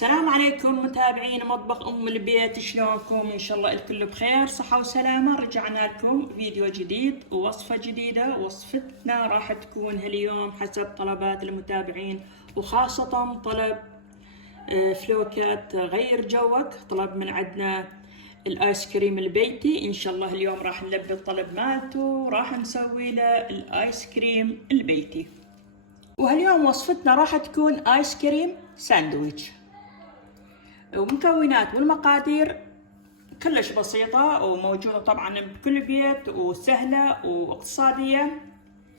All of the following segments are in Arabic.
السلام عليكم متابعين مطبخ ام البيت، شلونكم؟ ان شاء الله الكل بخير صحة وسلامة. رجعنا لكم فيديو جديد ووصفة جديدة. وصفتنا راح تكون هاليوم حسب طلبات المتابعين، وخاصة طلب فلوكات غير جوك. طلب من عندنا الايس كريم البيتي. ان شاء الله اليوم راح نلبي الطلب مالته، راح نسوي له الايس كريم البيتي. وهاليوم وصفتنا راح تكون ايس كريم ساندويتش. ومكونات والمقادير كلش بسيطة وموجودة طبعا بكل بيت وسهلة واقتصادية.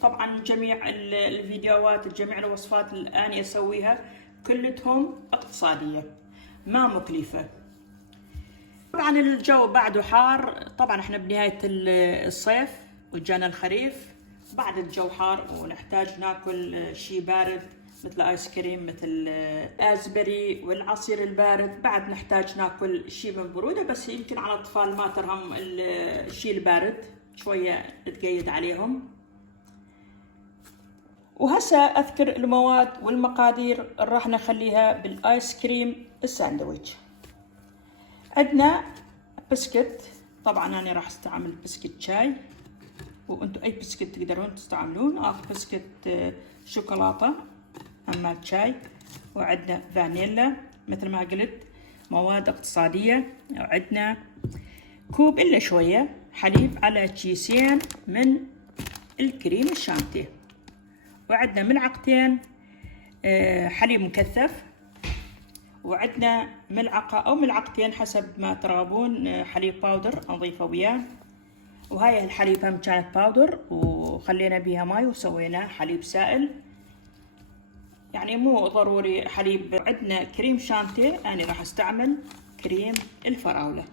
طبعا جميع الفيديوهات جميع الوصفات اللي أنا أسويها كلتهم اقتصادية ما مكلفة. طبعا الجو بعده حار، طبعا احنا بنهاية الصيف وجانا الخريف، بعد الجو حار ونحتاج ناكل شي بارد مثل ايس كريم، مثل ازبري والعصير البارد. بعد نحتاج ناكل شيء من بروده، بس يمكن على الاطفال ما ترهم الشيء البارد، شويه تقيد عليهم. وهسه اذكر المواد والمقادير راح نخليها بالايس كريم الساندويتش. عندنا بسكت، طبعا انا راح استعمل بسكت شاي، وانتم اي بسكت تقدرون تستعملون. اخذ بسكت شوكولاته اما شاي، وعندنا فانيلا مثل ما قلت مواد اقتصادية. وعندنا كوب الا شوية حليب على كيسين من الكريم الشانتيه، وعندنا ملعقتين حليب مكثف، وعندنا ملعقة او ملعقتين حسب ما ترغبون حليب باودر نضيفه وياه. وهاي الحليب هم كانت باودر وخلينا بيها ماي وسوينا حليب سائل، يعني مو ضروري حليب. عندنا كريم شانتيه، أنا راح استعمل كريم الفراولة،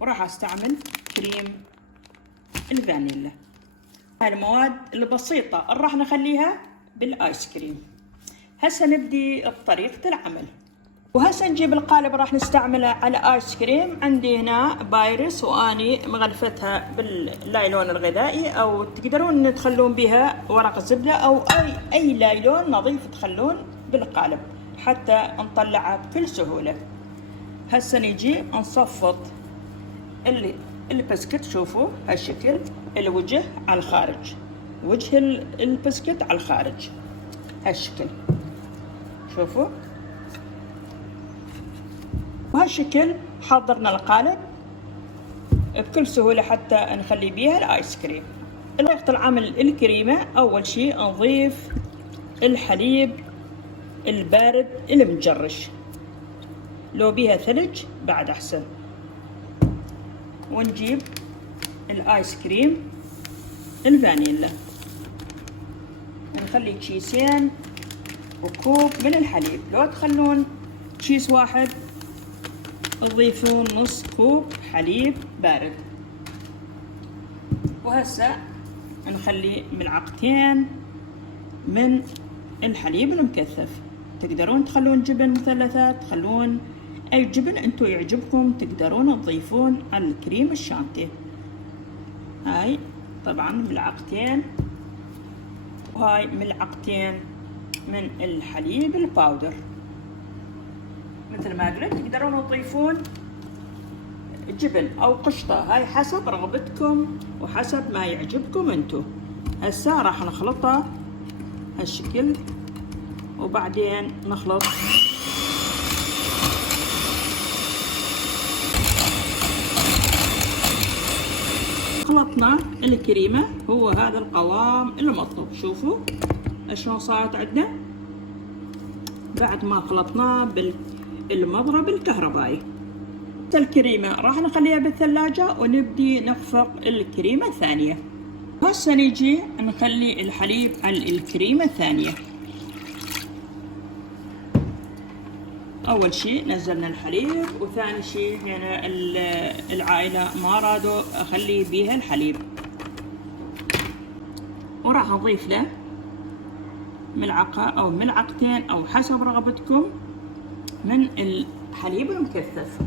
وراح استعمل كريم الفانيلا. هاي المواد البسيطة اللي راح نخليها بالايس كريم. هسه نبدي بطريقة العمل. وهسه نجيب القالب راح نستعمله على ايس كريم. عندي هنا بايرس واني مغلفتها باللايلون الغذائي، او تقدرون تخلون بها ورق الزبده او اي لايلون نظيف تخلون بالقالب حتى نطلعها بكل سهوله. هسه نجي نصفط البسكت، شوفوا هالشكل، الوجه على الخارج، وجه البسكت على الخارج هالشكل، شوفوا بهالشكل. حضرنا القالب بكل سهولة حتى نخلي بيها الايس كريم. طريقة العمل الكريمة، اول شيء نضيف الحليب البارد المجرش، لو بيها ثلج بعد احسن. ونجيب الايس كريم الفانيلا، نخلي كيسين وكوب من الحليب. لو تخلون كيس واحد تضيفون نص كوب حليب بارد. وهسه نخلي ملعقتين من الحليب المكثف. تقدرون تخلون جبن مثلثات، تخلون اي جبن انتو يعجبكم، تقدرون تضيفون على الكريم الشانتيه. هاي طبعا ملعقتين، وهاي ملعقتين من الحليب الباودر. مثل ما قلت تقدرون تضيفون جبن او قشطة، هاي حسب رغبتكم وحسب ما يعجبكم انتو. هسه راح نخلطها هالشكل، وبعدين نخلط خلطنا الكريمة، هو هذا القوام المطلوب. شوفوا شلون صارت عندنا بعد ما خلطناه بالمضرب الكهربائي. الكريمة راح نخليها بالثلاجة ونبدي نخفق الكريمة الثانية. هسه نيجي نخلي الحليب على الكريمة الثانية. أول شيء نزلنا الحليب، وثاني شيء هنا العائلة ما رادوا أخلي بيها الحليب، وراح أضيف له ملعقة أو ملعقتين أو حسب رغبتكم من الحليب المكثف،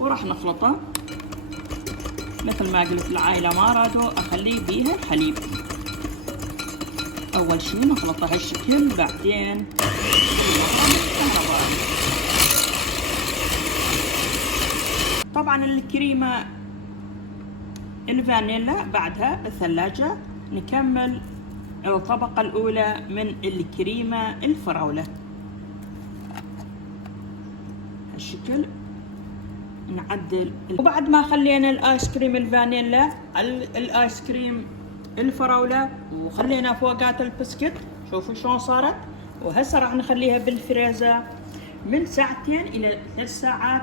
وراح نخلطه مثل ما قلت. العائلة ما رادوا أخلي بيها الحليب. أول شيء نخلطه هالشكل، بعدين طبعا الكريمة الفانيلا بعدها بالثلاجة. نكمل الطبقة الأولى من الكريمة الفراولة هالشكل. نعدل وبعد ما خلينا الآيس كريم الفانيلا الآيس كريم الفراولة وخلينا فوقات البسكت، شوفوا شلون صارت. وهسه راح نخليها بالفريزر من 2 إلى 3 ساعات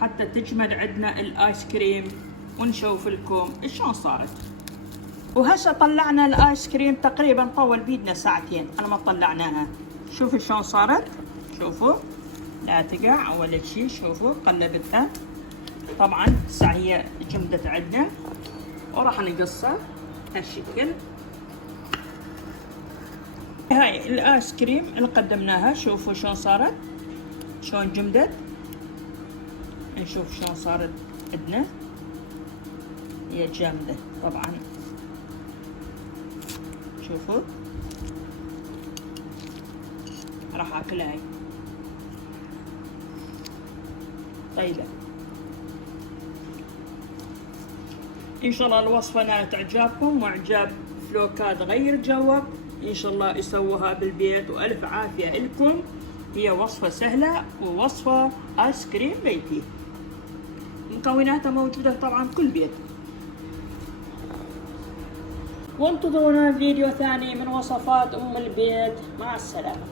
حتى تجمد عندنا الآيس كريم، ونشوف لكم شلون صارت. وهسه طلعنا الآيس كريم، تقريبا طول بيدنا 2 ساعات على ما طلعناها. شوفوا شلون صارت، شوفوا لا تقع ولا شيء. شوفوا قلبتها، طبعا هسه هي جمدت عندنا وراح نقصها هالشكل. هاي الآيس كريم اللي قدمناها، شوفوا شلون صارت، شلون جمدت. نشوف شلون صارت عندنا، هي جامدة طبعا. شوفوا راح اكلها هاي طيبة. ان شاء الله الوصفة نالت اعجابكم واعجاب فلوكات غير جوك. ان شاء الله يسووها بالبيت والف عافية لكم. هي وصفة سهلة ووصفة ايس كريم بيتي، مكوناتها موجودة طبعا كل بيت. وانتظرونا فيديو ثاني من وصفات البيت. مع السلامة.